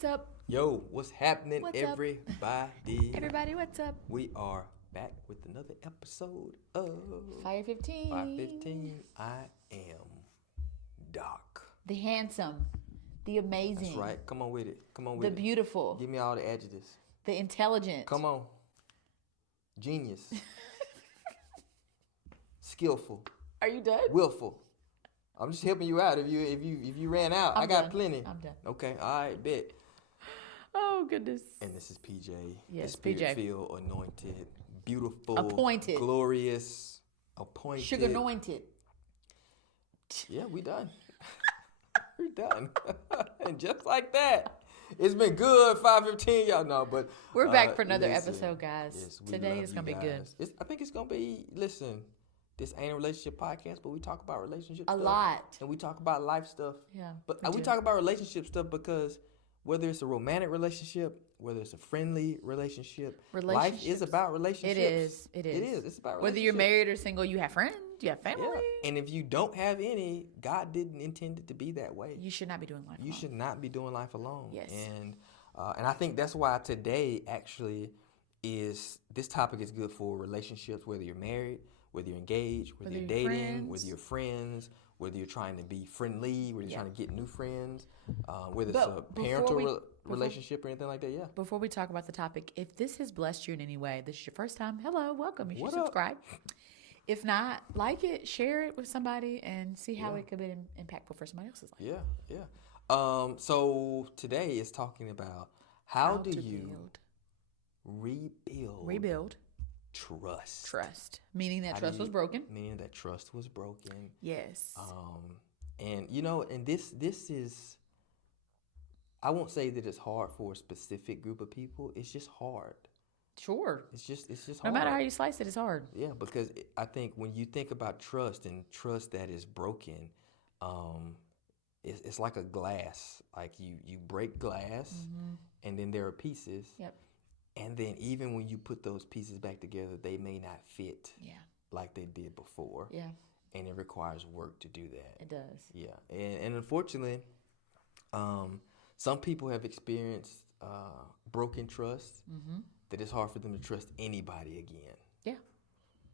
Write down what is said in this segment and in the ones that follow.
what's up? Yo, what's happening, What's up? everybody? Everybody, what's up? We are back with another episode of FIRE15. FIRE15. I am Doc. The handsome, the amazing. That's right. Come on with it. Come on with The it. beautiful. Give me all the adjectives. The intelligent. Come on. Genius. Skillful. Are you done? Willful. I'm just helping you out. If you ran out, I got plenty. I'm done. Okay. All right. Bet. Oh, goodness. And this is PJ. Yes, the PJ. Spirit-filled, anointed, beautiful, Appointed. glorious, appointed. Sugar anointed. Yeah, we done. We done. And just like that, it's been good. 5:15, y'all know. But We're back for another listen, episode, guys. yes, we Today love is you going to be good. guys. I think it's gonna be. Listen, this ain't a relationship podcast, but we talk about relationship A stuff. lot. And we talk about life stuff. Yeah. But we we do. talk about relationship stuff because whether it's a romantic relationship, whether it's a friendly relationship, life is about relationships. It is. It is. It's about Whether you're relationships. married or single, you have friends, you have family. Yeah. And if you don't have any, God didn't intend it to be that way. You should not be doing life You alone. should not be doing life alone. Yes. And I think that's why today actually is this topic is good for relationships, whether you're married, whether you're engaged, whether you're dating, friends. whether you're friends, whether you're trying to be friendly, whether you're trying to get new friends, whether But it's a before parental we- relationship or anything like that. Yeah. Before we talk about the topic, if this has blessed you in any way, this is your first time, hello, welcome. You should What up? subscribe. If not, like it, share it with somebody, and see how Yeah. it could be impactful for somebody else's life. Yeah. So today is talking about how do to you build, rebuild trust? trust, meaning that How do trust was you- broken. Meaning that trust was broken. Yes. And you know, and this is, I won't say that it's hard for a specific group of people. It's just hard. Sure. It's just No hard. matter how you slice it, it's hard. Yeah, because I think when you think about trust and trust that is broken, it's like a glass. Like you break glass, and then there are pieces. Yep. And then even when you put those pieces back together, they may not fit Yeah. like they did before. Yeah. And it requires work to do that. It does. Yeah, and unfortunately, some people have experienced broken trust that it's hard for them to trust anybody again. Yeah.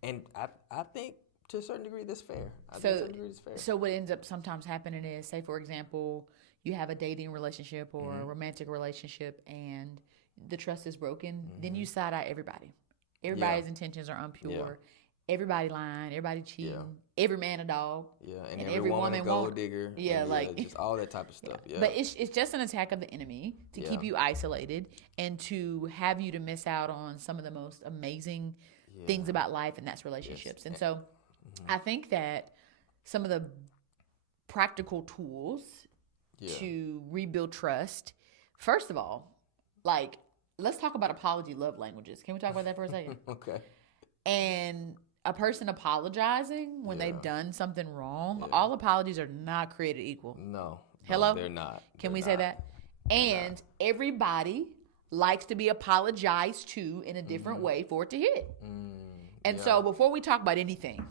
And I think to a certain degree that's fair. I think to a So, certain degree that's fair. so what ends up sometimes happening is, say for example, you have a dating relationship or a romantic relationship, and the trust is broken. Then you side eye everybody. Everybody's intentions are impure. Everybody lying. Everybody cheating. Every man a dog. Yeah, and and every every woman a woman gold won't- digger. Yeah, and like- just all that type of stuff. Yeah. But it's just an attack of the enemy to keep you isolated and to have you to miss out on some of the most amazing things about life, and that's relationships. And so I think that some of the practical tools to rebuild trust, first of all, like, let's talk about apology love languages. Can we talk about that for a second? Okay. And a person apologizing when they've done something wrong, all apologies are not created equal. No. Hello? They're not. Can They're we not. say that? And everybody likes to be apologized to in a different way for it to hit. And so before we talk about anything,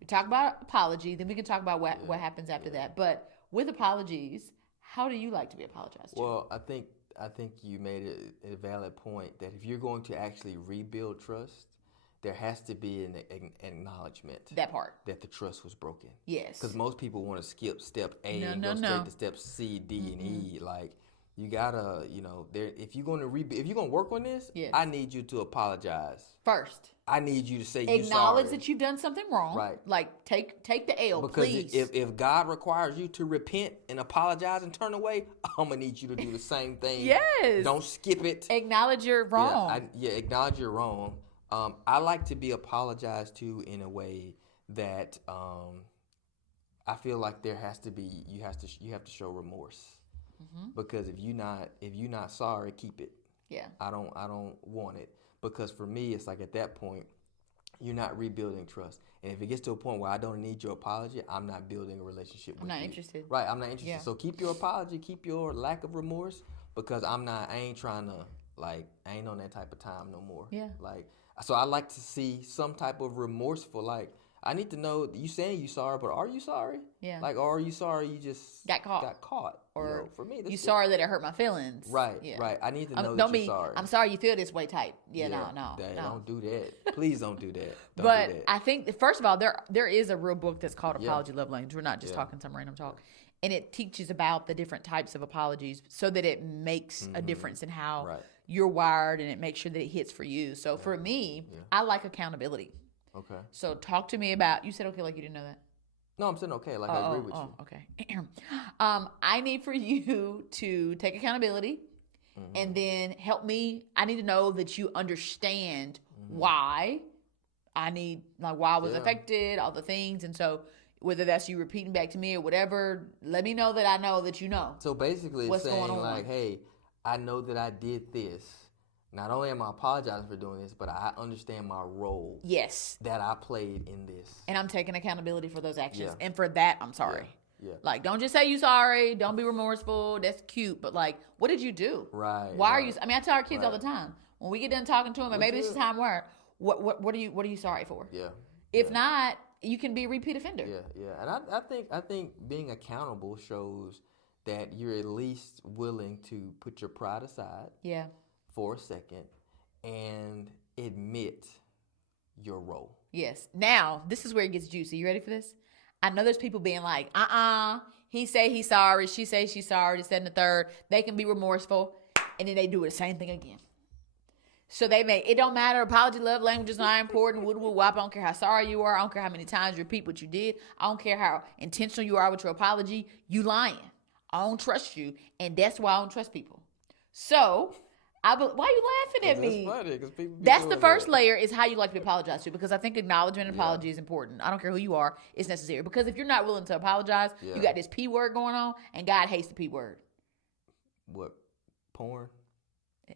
we talk about apology, then we can talk about what happens after that. But with apologies, how do you like to be apologized to? Well, I think you made a valid point that if you're going to actually rebuild trust, there has to be an acknowledgement That part. that the trust was broken. Yes. Because most people want to skip step A and No, go no. straight to step C, D, and E. Like, you gotta, if you're going to if you're going to work on this, Yes. I need you to apologize. First, I need you to say you're acknowledge sorry. that you've done something wrong. Right. Like, take the L, Because please. if God requires you to repent and apologize and turn away, I'm gonna need you to do the same thing. Yes. Don't skip it. Acknowledge you're wrong. Acknowledge you're wrong. I like to be apologized to in a way that I feel like there has to be you have to show remorse, because if you're not sorry, keep it. Yeah. I don't want it, because for me it's like at that point you're not rebuilding trust, and if it gets to a point where I don't need your apology, I'm not building a relationship with you. I'm not interested. Right, I'm not interested. Yeah. So keep your apology, keep your lack of remorse, because I ain't trying to, like, I ain't on that type of time no more. Yeah. Like, so I like to see some type of remorseful, like, I need to know, you saying you sorry, but are you sorry? Yeah. Like, or are you sorry you just got caught? Or for me, you sorry that it hurt my feelings. Right, yeah. right. I need to know don't that you're sorry. I'm sorry you feel this way type. Yeah, no. Don't do that. Please don't do that. But do that. I think, first of all, there is a real book that's called Apology Love Language. We're not just talking some random talk. And it teaches about the different types of apologies so that it makes a difference in how you're wired, and it makes sure that it hits for you. So for me, I like accountability. Okay. So talk to me about, you said okay like you didn't know that. No, I'm saying okay, like I agree with you. Okay. I need for you to take accountability and then help me. I need to know that you understand why I need, like, why I was affected, all the things. And so whether that's you repeating back to me or whatever, let me know that I know that you know. So basically it's saying like, hey, I know that I did this. Not only am I apologizing for doing this, but I understand my role. Yes. That I played in this. And I'm taking accountability for those actions. Yeah. And for that, I'm sorry. Yeah. Like, don't just say you sorry. Don't be remorseful. That's cute. But, like, what did you do? Right. Why are you? I mean, I tell our kids all the time, when we get done talking to them, and maybe this is time where, what are you sorry for? Yeah. If not, you can be a repeat offender. Yeah. And I think being accountable shows that you're at least willing to put your pride aside. Yeah. For a second and admit your role. Yes. Now, this is where it gets juicy. You ready for this? I know there's people being like, he say he's sorry, she say she's sorry, this, that, and the third. They can be remorseful, and then they do the same thing again. So it don't matter. Apology, love language is not important. Woo woo wop. I don't care how sorry you are. I don't care how many times you repeat what you did. I don't care how intentional you are with your apology. You lying. I don't trust you, and that's why I don't trust people. So why are you laughing at me? That's funny, 'cause people that's the first layer, is how you like to be apologized to, because I think acknowledgement and apology is important. I don't care who you are, it's necessary. Because if you're not willing to apologize, you got this P word going on, and God hates the P word. What? Porn?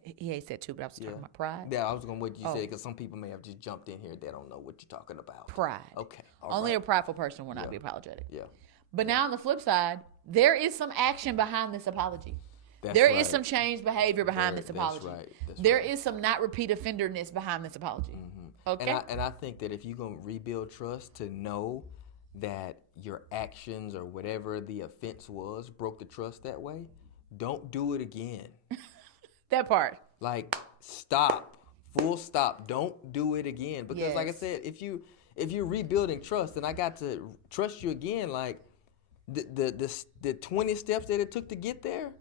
He hates that too, but I was talking about pride. Yeah, I was going to wait you say, because some people may have just jumped in here. They don't know what you're talking about. Pride. Okay. Only a prideful person will not be apologetic. Yeah. But now on the flip side, there is some action behind this apology. There is some changed behavior behind this apology. There is some not repeat offenderness behind this apology. Okay. And I think that if you're going to rebuild trust, to know that your actions or whatever the offense was broke the trust that way, don't do it again. That part. Like, stop. Full stop. Don't do it again. Because like I said, if you're rebuilding trust, and I got to trust you again, like the 20 steps that it took to get there,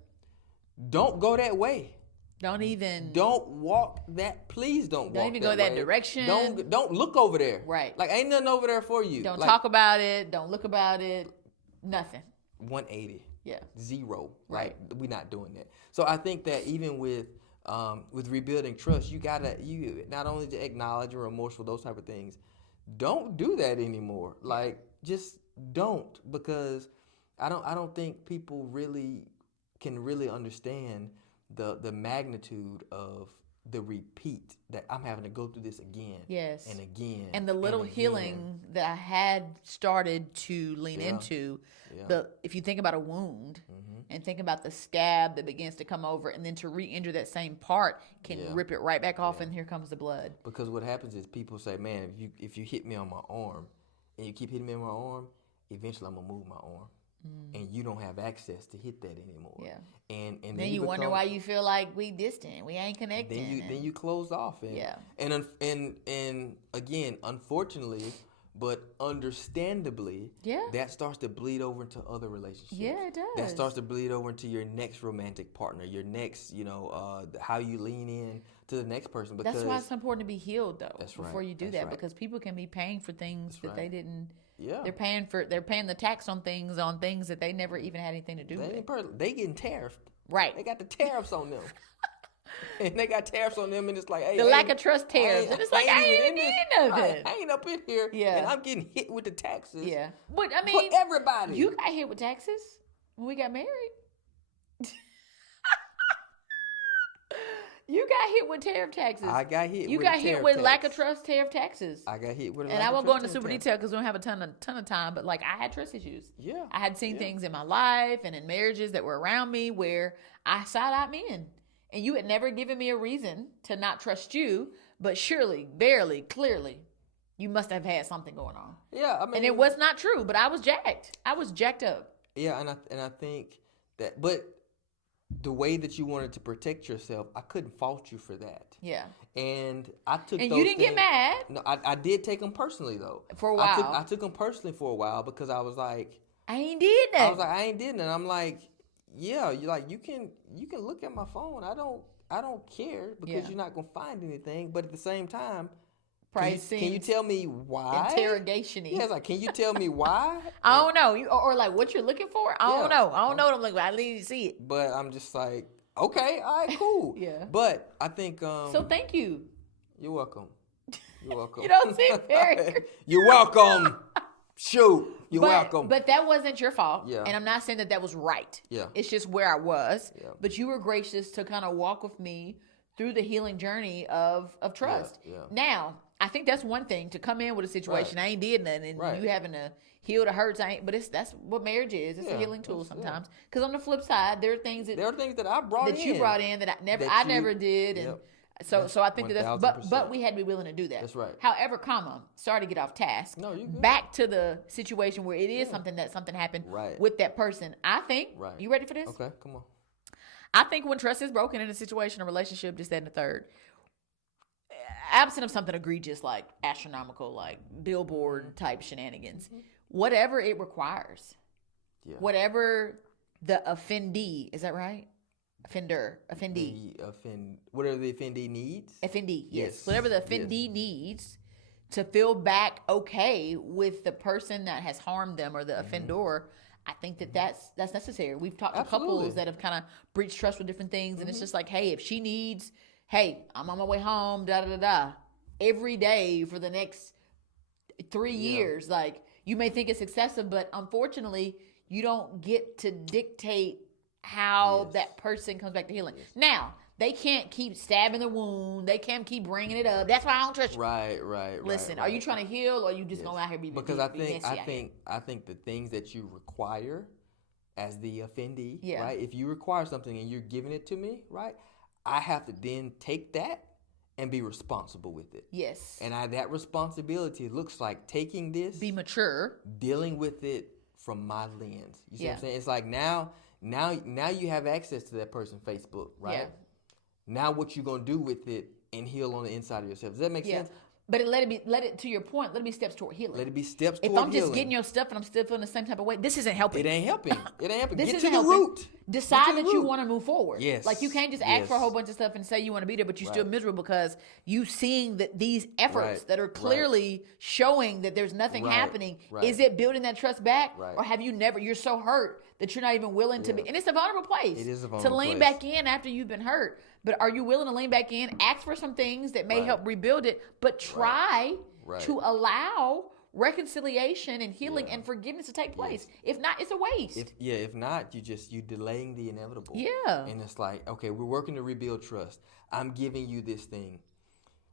don't go that way. Don't walk that. Please don't walk that way. Don't even go that direction. Don't look over there. Right. Like, ain't nothing over there for you. Don't talk about it. Don't look about it. Nothing. 180. Yeah. 0. Right. We're not doing that. So I think that even with rebuilding trust, you not only to acknowledge you're remorseful, those type of things. Don't do that anymore. Like, just don't, because I don't think people can really understand the magnitude of the repeat, that I'm having to go through this again and again. And the little healing that I had started to lean into, if you think about a wound and think about the scab that begins to come over, and then to re-injure that same part can rip it right back off, and here comes the blood. Because what happens is people say, man, if you hit me on my arm and you keep hitting me on my arm, eventually I'm going to move my arm. And you don't have access to hit that anymore. Yeah. And then you wonder why you feel like we distant, we ain't connected. Then you closed off. And again, unfortunately, but understandably, that starts to bleed over into other relationships. Yeah, it does. That starts to bleed over into your next romantic partner, your next, how you lean in to the next person. Because that's why it's important to be healed, though. That's right. Before you do that, because people can be paying for things that they didn't. Yeah, they're paying the tax on things that they never even had anything to do with. They getting tariffed. Right. They got the tariffs on them. And they got tariffs on them, and it's like, hey, the lack of trust tariffs. And it's like, I ain't getting nothing. I ain't up in here, and I'm getting hit with the taxes. Yeah, but I mean, for everybody. You got hit with taxes when we got married. You got hit with tariff taxes. I got hit. You got hit with lack of trust tariff taxes. I got hit with. And I won't go into super detail because we don't have a ton of time. But like, I had trust issues. Yeah. I had seen things in my life and in marriages that were around me where I side-eyed men, and you had never given me a reason to not trust you. But surely, barely, clearly, You must have had something going on. Yeah, I mean, and it was not true, but I was jacked. I was jacked up. Yeah, and I think that, but the way that you wanted to protect yourself, I couldn't fault you for that. Yeah. And I took. And those you didn't get mad. No, I did take them personally though. For a while. I took them personally for a while because I was like, I ain't did that. I was like, I ain't did that. I'm like, yeah, you can look at my phone. I don't care because you're not gonna find anything. But at the same time, can you tell me why? Interrogation-y. Yeah, it's like, can you tell me why? I don't know. Or like what you're looking for? I don't know. I don't know what I'm looking for. I need to see it. But I'm just like, okay, all right, cool. Yeah. But I think so thank you. You're welcome. You're welcome. You don't seem very You're welcome. Shoot. You're welcome. But that wasn't your fault. Yeah. And I'm not saying that was right. Yeah. It's just where I was. Yeah. But you were gracious to kind of walk with me through the healing journey of trust. Yeah. Now, I think that's one thing, to come in with a situation. Right. I ain't did nothing, and you having to heal the hurts. But that's what marriage is. It's a healing tool sometimes. Because on the flip side, there are things that I brought you brought in that I never did, and so I think that's but we had to be willing to do that. That's right. However, sorry to get off task. No, you good. Back to the situation where it is something happened with that person. I think. Right. You ready for this? Okay, come on. I think when trust is broken in a situation, a relationship, this, that, and the third, absent of something egregious like astronomical, like billboard type shenanigans, whatever it requires, whatever the offendee, is that right? Offendee. Whatever the offendee needs. Offendee, yes. Whatever the offendee needs to feel back okay with the person that has harmed them or the offender. I think that's necessary. We've talked to couples that have kind of breached trust with different things, and it's just like, hey, if she needs, hey, I'm on my way home, every day for the next 3 years. Like, you may think it's excessive, but unfortunately, you don't get to dictate how that person comes back to healing. Now, they can't keep stabbing the wound. They can't keep bringing it up. That's why I don't trust you. Right. Listen, are you trying to heal, or are you just going out here be because be I think the things that you require as the offendee, Yeah. right? If you require something and you're giving it to me, right? I have to then take that and be responsible with it. Yes. And that responsibility looks like taking this, be mature, dealing with it from my lens. You see what I'm saying? It's like now you have access to that person's Facebook, right? Yeah. Now what you gonna do with it and heal on the inside of yourself? Does that make sense? But let it, to your point, let it be steps toward healing. Let it be steps toward healing. If I'm just healing. getting your stuff and I'm still feeling the same type of way, this isn't helping. It ain't helping. This Get isn't to the helping. root. Decide that you want to move forward. Yes. Like, you can't just ask for a whole bunch of stuff and say you want to be there, but you're still miserable because you seeing that these efforts that are clearly showing that there's nothing happening. Is it building that trust back? Or have you you're so hurt that you're not even willing to be, and it's a vulnerable place. It is a vulnerable to lean place. back in after you've been hurt. But are you willing to lean back in, ask for some things that may help rebuild it, but try to allow reconciliation and healing and forgiveness to take place? If not, it's a waste. If not, you delaying the inevitable. Yeah. And it's like, okay, we're working to rebuild trust. I'm giving you this thing.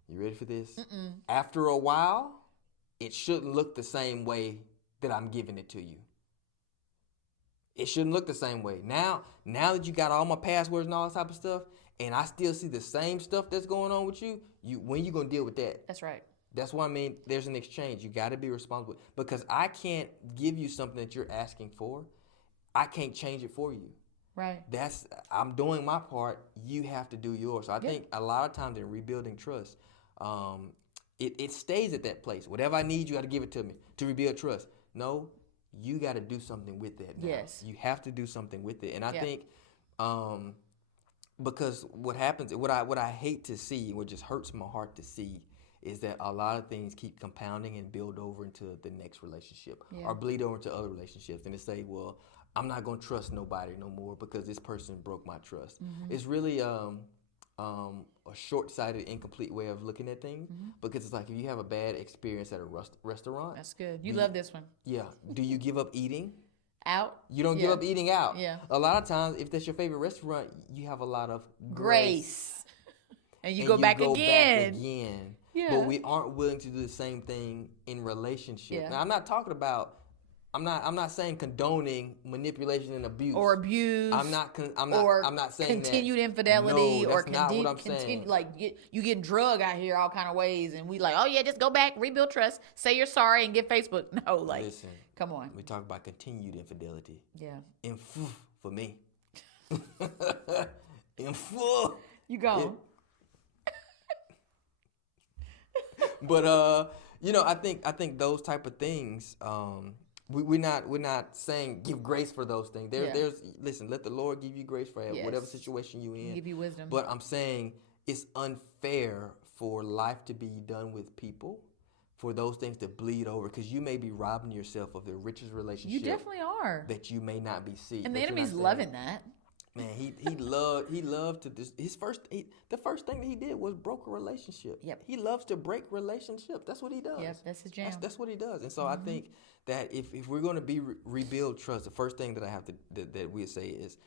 You ready for this? After a while, it shouldn't look the same way that I'm giving it to you. It shouldn't look the same way. Now that you got all my passwords and all this type of stuff, and I still see the same stuff that's going on with you, when you gonna deal with that? That's right. That's why I mean there's an exchange. You got to be responsible, because I can't give you something that you're asking for. I can't change it for you. Right. I'm doing my part. You have to do yours. So I think a lot of times in rebuilding trust, it stays at that place. Whatever I need, you got to give it to me to rebuild trust. No, you got to do something with that now. Yes. You have to do something with it. And I think because what happens, what I hate to see, what just hurts my heart to see, is that a lot of things keep compounding and build over into the next relationship or bleed over into other relationships. And they say, well, I'm not going to trust nobody no more because this person broke my trust. It's really a short-sighted, incomplete way of looking at things, because it's like if you have a bad experience at a restaurant. That's good. You love this one. Yeah. Do you give up eating? Out? You don't give up eating out. Yeah. A lot of times, if that's your favorite restaurant, you have a lot of grace. And you go back again. Yeah. But we aren't willing to do the same thing in relationships. Now, I'm not talking about I'm not saying condoning manipulation and abuse or abuse. I'm not saying continued that. infidelity No, or that's not what I'm saying. Like you get drug out here all kind of ways, and we like, oh yeah, just go back, rebuild trust, say you're sorry, and get Facebook. No, like, listen, come on. We talk about continued infidelity. Yeah. For me. In full. You go. But I think those type of things. We're not saying give grace for those things. Listen, let the Lord give you grace for whatever situation you're in. Give you wisdom. But I'm saying it's unfair for life to be done with people, for those things to bleed over, because you may be robbing yourself of the richest relationship. You definitely are. That you may not be seeing. And the enemy's loving that. Man, he loved to the first thing that he did was broke a relationship. Yep. He loves to break relationships. That's what he does. Yep, that's his jam. That's what he does. And so I think that if we're going to rebuild trust, the first thing that I have to that we say is,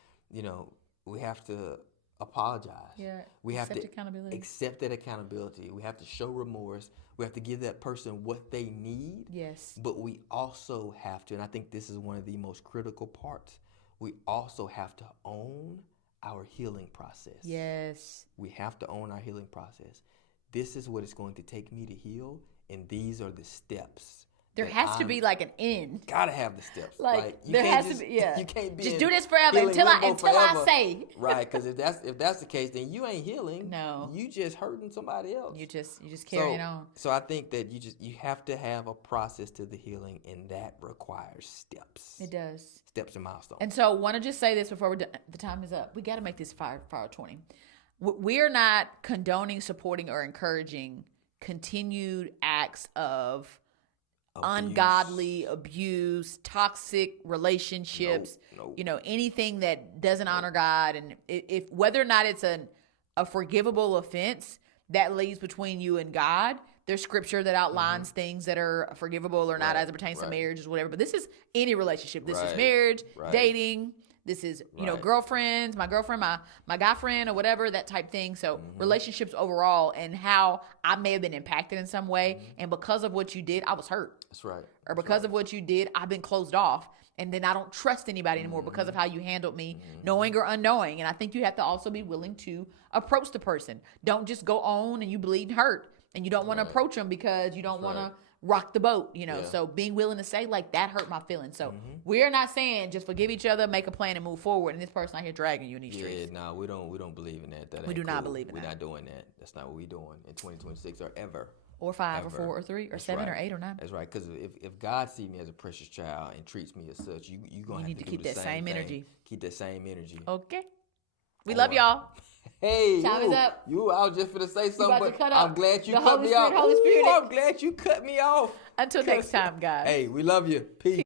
we have to apologize. Yeah. We have to accept that accountability. We have to show remorse. We have to give that person what they need. Yes. But we also have to, and I think this is one of the most critical parts, we also have to own our healing process. Yes. We have to own our healing process. This is what it's going to take me to heal, and these are the steps. There has to be like an end. Gotta have the steps. Like there has to be. Yeah. You can't be just do this forever until I say. Right, because if that's the case, then you ain't healing. No. You just hurting somebody else. You just carrying on. So I think that you have to have a process to the healing, and that requires steps. It does. Steps and milestones. And so, want to just say this before the time is up. We got to make this fire 20. We're not condoning, supporting, or encouraging continued acts of ungodly abuse, toxic relationships, nope. Anything that doesn't honor God. And if whether or not it's a forgivable offense that leads between you and God, there's scripture that outlines things that are forgivable or not as it pertains to marriage or whatever. But this is any relationship. This is marriage, dating. This is, girlfriends, my girlfriend, my guy friend or whatever, that type thing. So relationships overall, and how I may have been impacted in some way. And because of what you did, I was hurt. That's right. Or because of what you did, I've been closed off. And then I don't trust anybody anymore because of how you handled me, knowing or unknowing. And I think you have to also be willing to approach the person. Don't just go on and you bleed and hurt. And you don't want to approach them because you don't want to rock the boat, So being willing to say, like, that hurt my feelings. So we're not saying just forgive each other, make a plan, and move forward. And this person out here dragging you in these streets. Yeah, no, we don't believe in that. We do not believe in that. We're not doing that. That's not what we're doing in 2026 or ever. Or 5 or 4 or 3 or 7 or 8 or 9. That's right. Because if God sees me as a precious child and treats me as such, you're going to have to keep that same energy. Keep that same energy. Okay. We love y'all. Hey, time is up. I was just going to say something, but I'm glad you cut me off. Holy Spirit. I'm glad you cut me off. Until next time, guys. Hey, we love you. Peace.